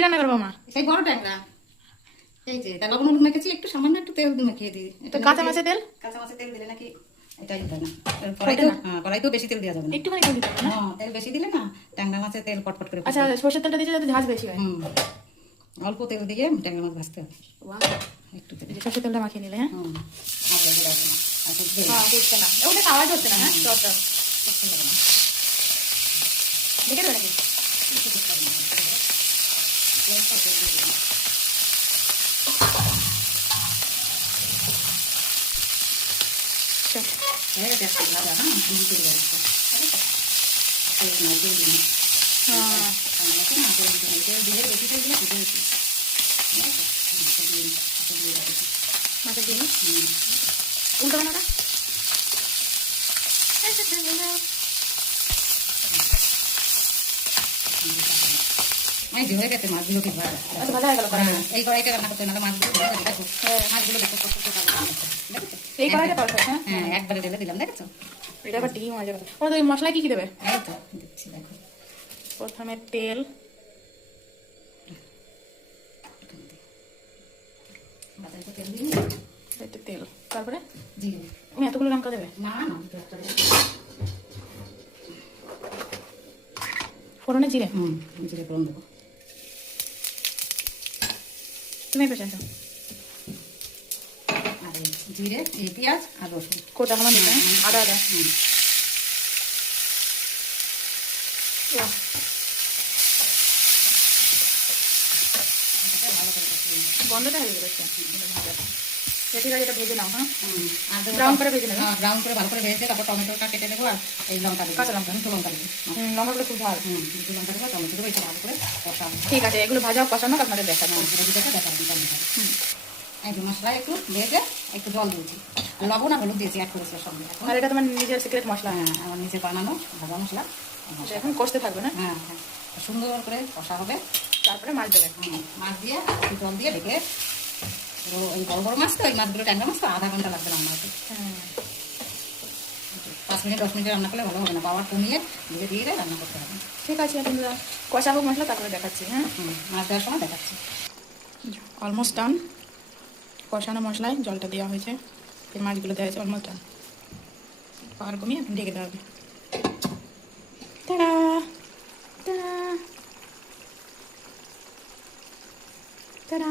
কি রান্না করবো মা? সেই বড় ট্যাংরা, এই যে তার লবণ হলুদ মেখেছি, একটু সামান্য একটু তেল মেখিয়ে দিই। তো কাঁচা মাছের তেল? কাঁচা মাছের তেল দিলে নাকি এটাই হয় না, কড়াইতেও বেশি তেল দেওয়া যাবে না। একটুখানি তেল দিতে হবে না? হ্যাঁ, তেল বেশি দিলে না ট্যাংরা মাছের তেল পটপট করে আচ্ছা, সরষের তেলটা দিয়েছে যাতে ঝাঁজ বেশি হয়। অল্প তেল দিয়ে ট্যাংরা মাছ ভাজতে হবে। একটু তেল, সরষের তেলটা মাখিয়ে নিলে। হ্যাঁ, আর বেশি লাগবে না। হ্যাঁ, বুঝছে না, ওটা আওয়াজ হচ্ছে না। হ্যাঁ, চল চল দেখে দেবে নাকি? মাছের ডিম উল্টো বানাটা হয়ে গেছে মাছগুলো কি ভালো। আচ্ছা, ভালো হয়ে গেল। এই কড়াইটা রান্না করতে হবে, মাছগুলো দেখো, মাছগুলো দেখো কত এই কড়াইটা পারফেক্ট। হ্যাঁ, একবারে ঢেলে দিলাম, দেখেছো? এটা আবার ডিম হয়ে যাবে। ওরা তো এই মশলায় কি কি দেবে? এই তো দিচ্ছি, দেখো। প্রথমে তেল, তেল দিই, একটু তেল, তারপরে জিরে। তুমি এতগুলো লঙ্কা দেবে? না না, ফোড়নে জিরে? জিরে ফোড়ন দেবো। তুমি পেশে আসো। আর জিরে, এই পেঁয়াজ আর রসুন কোটা আমার দিতে, আদা আদা। গন্ধটা হয়ে গেছে। এটা ভেজে নাও। হ্যাঁ, ব্রাউন করে ভেজে নেবে। ব্রাউন করে ভালো করে ভেজে তারপর টমেটোটা কেটে দেবো, আর এই লঙ্কা দেবো, কাঁচা লঙ্কা, দুটো লঙ্কা দেবো। লঙ্কাগুলো খুব ভালো। দুটো লঙ্কা দেবো, টমেটো দেবো, এটা ভালো করে কষাবো। ঠিক আছে, এগুলো ভাজা কষানো আপনাদের দেখানো। এই যে মশলা একটু ভেজে একটু জল দিয়েছি, লবণ আর হলুদ দিয়েছি, অ্যাড করেছি ওর সঙ্গে। আর এটা তোমার নিজের সিক্রেট মশলা? হ্যাঁ, আমার নিজে বানানো ভাজা মশলা। এখন কষতে থাকবে না? হ্যাঁ হ্যাঁ, সুন্দর করে কষা হবে। তারপরে মাছ দেবে। মাছ দিয়ে একটু জল দিয়ে ঢেকে, ওই বড় বড় মাছ তো, ওই মাছগুলো ট্যাংরা মাছ তো আধা ঘন্টা লাগবে রান্না হতে। 5 মিনিট 10 মিনিট রান্না করলে ভালো হবে না, পাওয়ার কমিয়ে ধীরে ধীরে রান্না করতে হবে। ঠিক আছে, তোমরা কষা হোক মশলা, তারপরে দেখাচ্ছি। হ্যাঁ, মাছ দেওয়ার সময় দেখাচ্ছি। Almost done. কষানো মশলায় জলটা দেওয়া হয়েছে, এই মাছগুলো দেওয়া হয়েছে, অলমোস্ট ডান। পাওয়ার কমিয়ে এখন ঢেকে দেওয়া হবে। Tata tata tata.